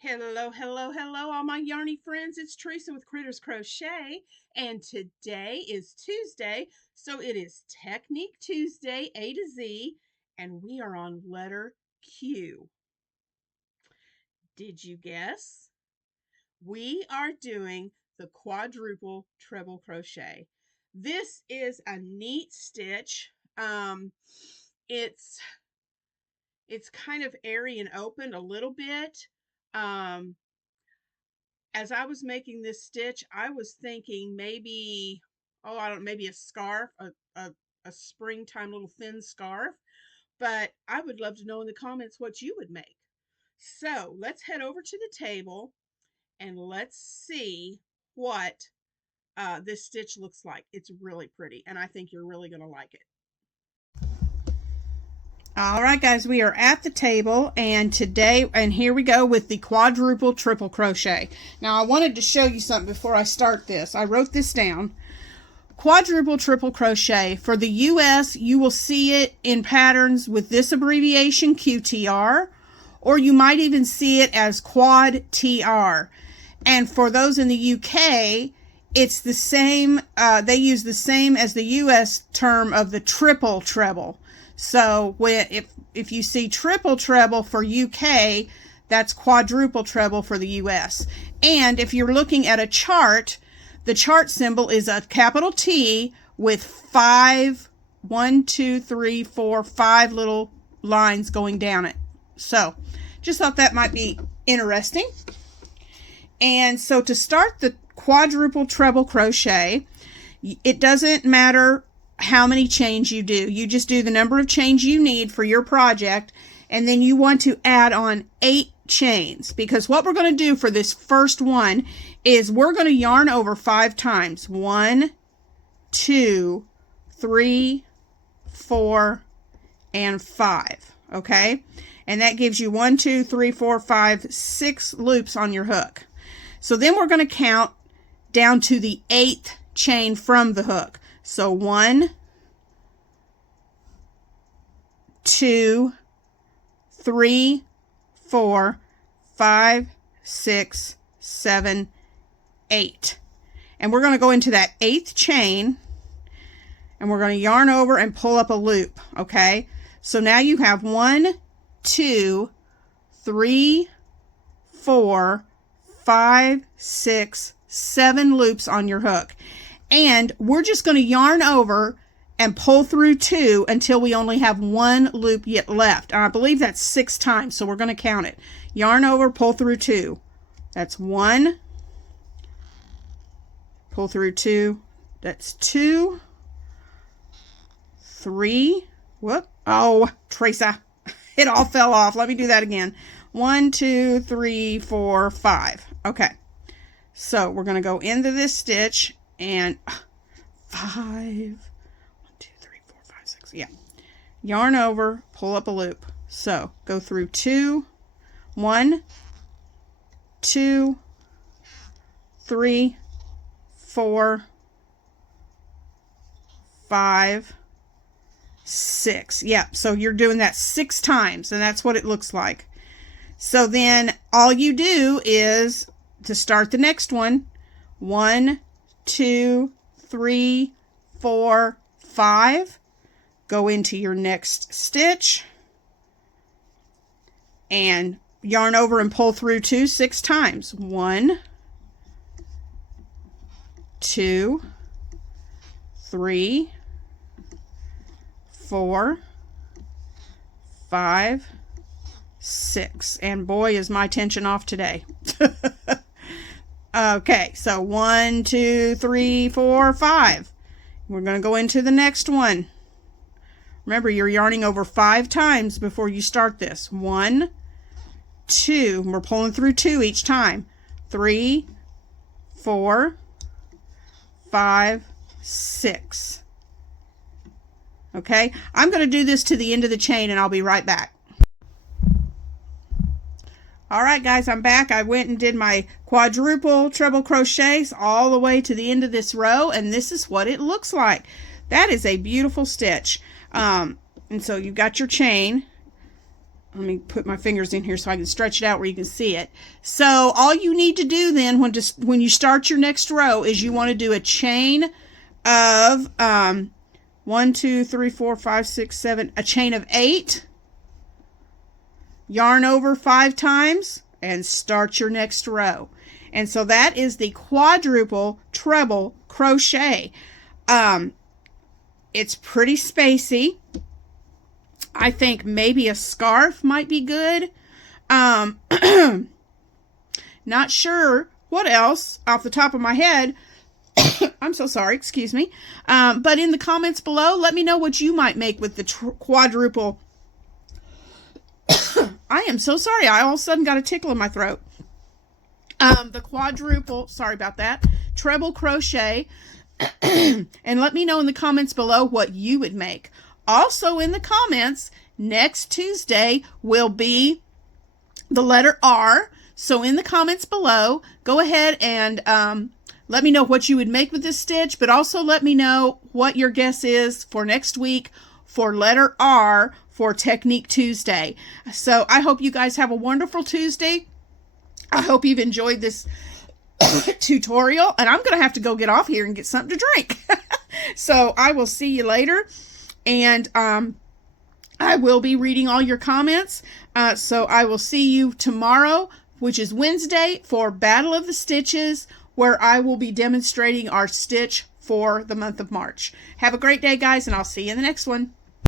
Hello, hello, hello, all my yarny friends. It's Teresa with Critters Crochet, and today is Tuesday, so it is Technique Tuesday, A to Z, and we are on letter Q. Did you guess? We are doing the quadruple treble crochet. This is a neat stitch. It's kind of airy and open a little bit. Um, as I was making this stitch, I was thinking maybe, I don't know, maybe a scarf, a springtime little thin scarf. But I would love to know in the comments what you would make. So let's head over to the table and let's see what this stitch looks like. It's really pretty, and I think you're really going to like it. All right, guys, we are at the table, and here we go with the quadruple triple crochet. Now, I wanted to show you something before I start this. I wrote this down. Quadruple triple crochet. For the US, you will see it in patterns with this abbreviation, QTR, or you might even see it as quad TR. And for those in the UK, it's the same, they use the same as the US term of the triple treble. So if you see triple treble for UK, that's quadruple treble for the US. And if you're looking at a chart, the chart symbol is a capital T with 5 little lines going down it. So just thought that might be interesting. And so to start the quadruple treble crochet, it doesn't matter how many chains you do. You just do the number of chains you need for your project, and then you want to add on 8 chains, because what we're going to do for this first one is we're going to yarn over 5 times. 1, 2, 3, 4, and 5. Okay, and that gives you 1, 2, 3, 4, 5, 6 loops on your hook. So then we're going to count down to the 8th chain from the hook. So 1, 2, 3, 4, 5, 6, 7, 8. And we're going to go into that 8th chain, and we're going to yarn over and pull up a loop. Okay, so now you have 1, 2, 3, 4, 5, 6, 7 loops on your hook. And we're just going to yarn over and pull through 2 until we only have 1 loop yet left. And I believe that's 6 times, so we're going to count it. Yarn over, pull through 2. That's 1. Pull through 2. That's 2. 3. Whoop. Oh, Teresa. It all fell off. Let me do that again. 1, 2, 3, 4, 5. Okay. So we're going to go into this stitch and 5. 1, 2, 3, 4, 5, 6. Yeah. Yarn over, pull up a loop. So go through 2, 1, 2, 3, 4, 5, 6. Yeah, so you're doing that 6 times, and that's what it looks like. So then all you do is, to start the next one, 1, 2, 3, 4, 5. Go into your next stitch and yarn over and pull through 2 6 times. 1, 2, 3, 4, 5, 6. And boy, is my tension off today. Okay, so 1, 2, 3, 4, 5. We're going to go into the next one. Remember, you're yarning over 5 times before you start this. 1, 2. We're pulling through 2 each time. 3, 4, 5, 6. Okay, I'm going to do this to the end of the chain, and I'll be right back. All right, guys, I'm back. I went and did my quadruple treble crochets all the way to the end of this row, and this is what it looks like. That is a beautiful stitch. And so you've got your chain. let me put my fingers in here so I can stretch it out where you can see it. So all you need to do then when you start your next row is you want to do a chain of 1, 2, 3, 4, 5, 6, 7, a chain of 8, yarn over 5 times, and start your next row. And so that is the quadruple treble crochet. It's pretty spacey. I think maybe a scarf might be good. Not sure what else off the top of my head. I'm so sorry, excuse me. But in the comments below, let me know what you might make with the quadruple. I am so sorry. I all of a sudden got a tickle in my throat. The quadruple, sorry about that, treble crochet. And let me know in the comments below what you would make. Also in the comments, next Tuesday will be the letter R. So in the comments below, go ahead and let me know what you would make with this stitch, but also let me know what your guess is for next week for letter R for Technique Tuesday. So I hope you guys have a wonderful Tuesday. I hope you've enjoyed this tutorial, and I'm going to have to go get off here and get something to drink. So I will see you later, and I will be reading all your comments. So I will see you tomorrow, which is Wednesday, for Battle of the Stitches, where I will be demonstrating our stitch for the month of March. Have a great day, guys, and I'll see you in the next one.